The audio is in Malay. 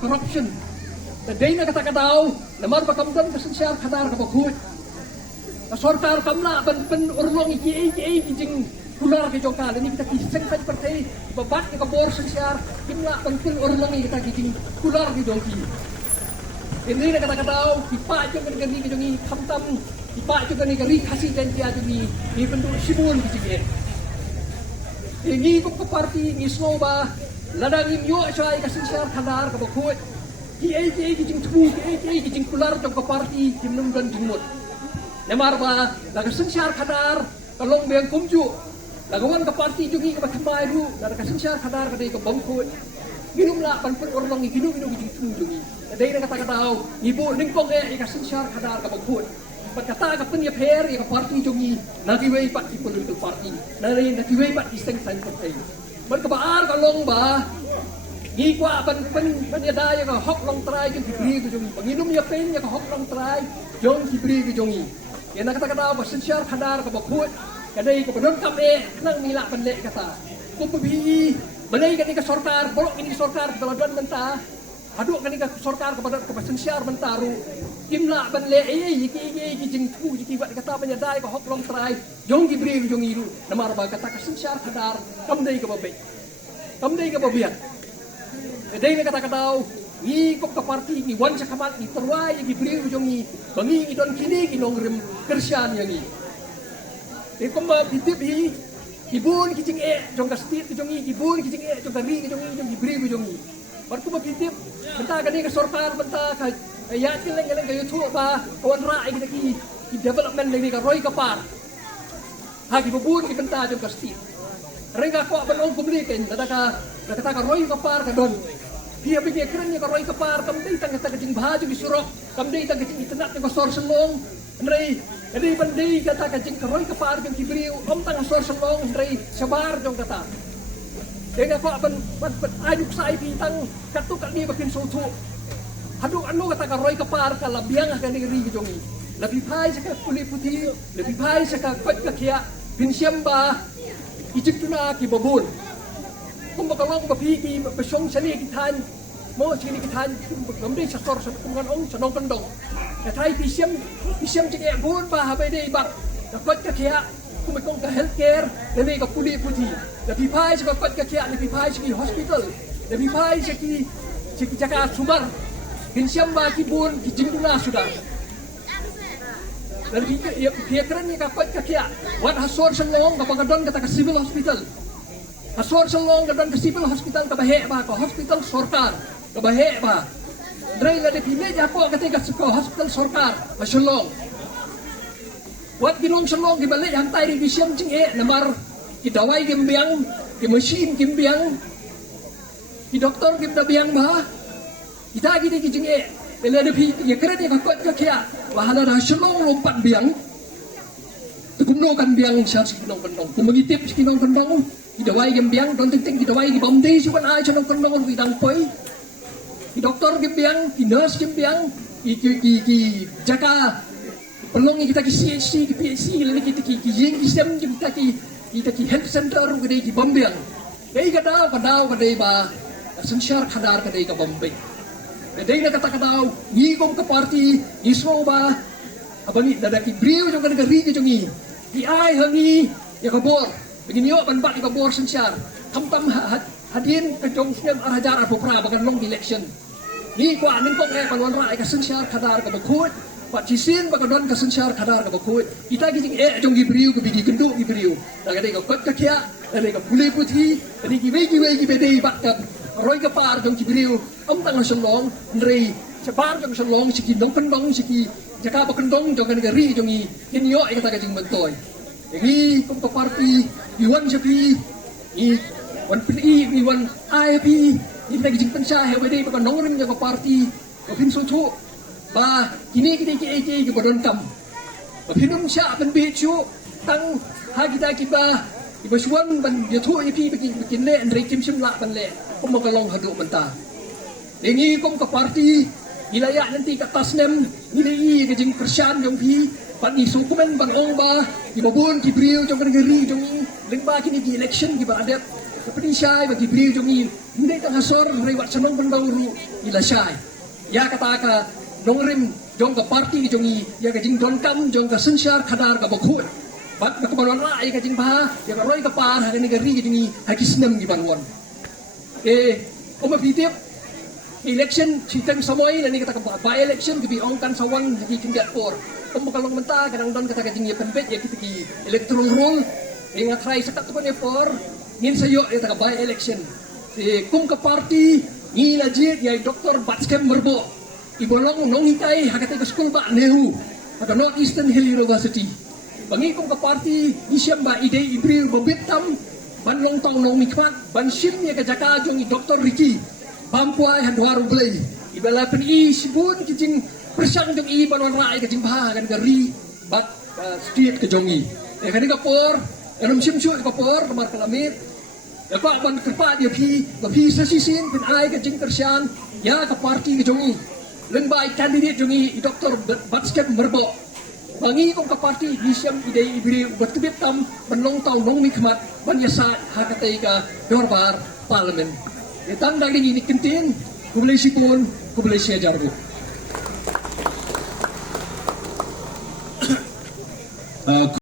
corruption. Dan dia kata tahu, lemar pakamdan kesensiar kadar kabakut. Sorkar kamla pen urlong iki jing kular ke jongkal ini kita kiseng kan partai babat ke kabor sensiar kimla pen urlong kita jing kular ke jongki. Ini kata tahu pipa juga negeri ke jongi kamtam pipa juga negeri kasih dan dia jongi ni bentuk sibun kijing. Ini ke parti ni sloba ladang imyo cai kesensiar kadar kabakut. Ki jing tubuh ki jing kular jong ke parti kimnum dan jumut. Nemar ba laga sensiar kadar kalong beng kumju lagawan ke parti jungi ke batamai ru laga sensiar kadar kadai ke bangku minum la pan per orlong ginum gitu jungi dai na kata tahu ibu ningkong ka sensiar kadar ke bangku kata ka pen ya per ya parti jungi nagi wei pat di political party nagi wei pat iseng san partai ber ke baar kalong ba gi kwa ban ya dai ka hok long trai jung diberi ke jungi penginum ya pen ya ka hok long trai jong diberi ke jungi. Yang nak kata apa sensiar kadar ke bakut kadai ke bedon kame nang milak bendek kata ku pergi belai kan ke sorkar bolok ini sorkar beladan mentah aduk kan ke sorkar ke badan ke sensiar mentaru kimla bendek iki jing tu iki buat kata penyadai ke hok long trai jong diberi jong iru namar ba kata ke sensiar kadar kamdai ke babek kamdai ke babian kadai nak kata ni kok ke parti ni wan sakamat ni terwai ni beri ujung ni bangi ni don kini ki nongrem kersian yang ni kom ba pitip hi ibun ki jing jong ka stit ki jong ni ibun ki jing jong ka ri ki jong ni jong beri ujung ni bar ku ba pitip benta ka ni ka sorkar benta ka ya tin leng ka youtube ba kawan rai kita ki development ni ka roi ka par ha ki bubun ki benta jong ka stit renga ko ba long publiken data ka roi ka par ka don dia pergi kerennya ke roi kepar kamdai tang kata kecing baju di surok kamdai tang kecing itenat ke sor selong ndrei jadi bandai kata kecing ke roi kepar jong kibri om tang sor selong ndrei sebar jong kata denga ko ban ayuk sai pitang katu kat ni bakin sotu hadu anu kata ke roi kepar kala biang ka negeri jong ni lebih pai saka kulit putih lebih pai saka kot ka kia bin siamba ijik tuna ki babun kumbakalong bapiki besong sani kitan mo sini kitan kumdai sasor kumkan ong sanong kendong katai pisiam cek bun ba habai dei bak dapat ka kia kumikong ka healthcare demi ka puli puti lebih pai sa dapat ka kia lebih pai sa hospital lebih pai sa ki jaka sumar kinsiam ba ki bun ki jingduna sudah dan dia kerennya dapat ka kia wat hasor sanong kapagadon kata ka civil hospital Asor selong dan ke civil hospital ke bahek ba ke hospital sorkar ke bahek ba drai ga de pime ja ko ketika ke hospital sorkar ba selong wat ginong selong di balik yang tai di siam cing namar ki dawai gembiang ki mesin gembiang ki doktor gemda biang ba kita gi di cing bele de pi ya kere de ka ka kia bahala da selong lompat biang tukumno kan biang syar sikinong kendong kumengitip sikinong kendong Idawai gembiang don ting idawai di bomdi sukan ai chanong kendong bidang poi di doktor gembiang di nurse gembiang di jaka pelong kita ki CHC ki PhD lagi kita ki jing sistem kita ki health center gede di bombiang dei kadau kadai ba sensiar kadar kadai ka bombe dei na kata kadau ni kom ke parti ni so ba abani dada ki brio jong ka negeri ki jongi di ai hangi ya kabor begini yo ban di kabor sensiar tam hadin ke jong siam arajar apopra bagan long election ni ko anin ko ke palwan ra ka sensiar kadar ka bakut pak cisin bagadon ka sensiar kadar ka bakut kita gijing jong gibriu ke bigi kendu gibriu daga dei ka kot ka kia dei ka pulih putih dei giwe bedei bak ka roi ka par jong gibriu om tang selong ndrei sebar jong selong siki dong kendong siki jaka bakendong jong negeri jong i kinyo kata gijing bentoy Ini untuk parti Iwan Japi, Iwan PI, Iwan IAP, ini lagi jempen saya, wedi bukan nongring jaga parti, Bapin Soto, bah kini kita ke badan kam, Bapinum siap benbecu, tang kita kiba, iba suan ban jatuh IAP bikin le, Andre Kim Simla ban le, pemakalong haduk mentah. Ini kom ke parti, wilayah nanti ke Tasnem, ini kejeng persian yang pi. Pati sukumen bang ong ba ibabun kibriu jong negeri jong lengba kini di election di badet seperti syai bagi beri jongi ini tang hasor rewat senong bendau ila syai ya kata nongrim jong ka parti jongi ya ka jing don kam jong ka sensyar khadar ka bokhu bat ka balon ra ya ka jing ba ya ka roi ka par ha ni ka ri jongi ha kisnem gi bangon pitiap election citang samoi ni kata ka by election gibi ongkan sawan di tingkat por kalong menta kadang don kata ka jing ya pempet ya kita ki electoral roll ingat try sekat tu ni por ngin sayo ya ka by election kum ka parti ni lajit ya Dr. Batskem Merbo ibolong nong ikai hakate ka school ba nehu pada North Eastern Hill University bangi kum ka parti isyam ba ide ibril bobitam ban long tong nong mikmat ban shim ya ka jaka jong Dr. Ricky bampuai handwaru blay ibala pen i sibun kijing persang jong i banon rai ka jing ba kan gari bat street ke jongi kan ka por enam sim chu ka por mar kalamit ya ka ban kerpa dia pi sasisin pen ai ka jing persian ya ka parti ke jongi lengbai kandidat jongi Dr. Batskem Merbo bangi kong ka parti hisyam ide ibri bertebet tam benong tau nong mikmat ban yasa hakatai ka dorbar parlemen Itang daging ini kentin, kubelai sipun, kubelai siajarbu.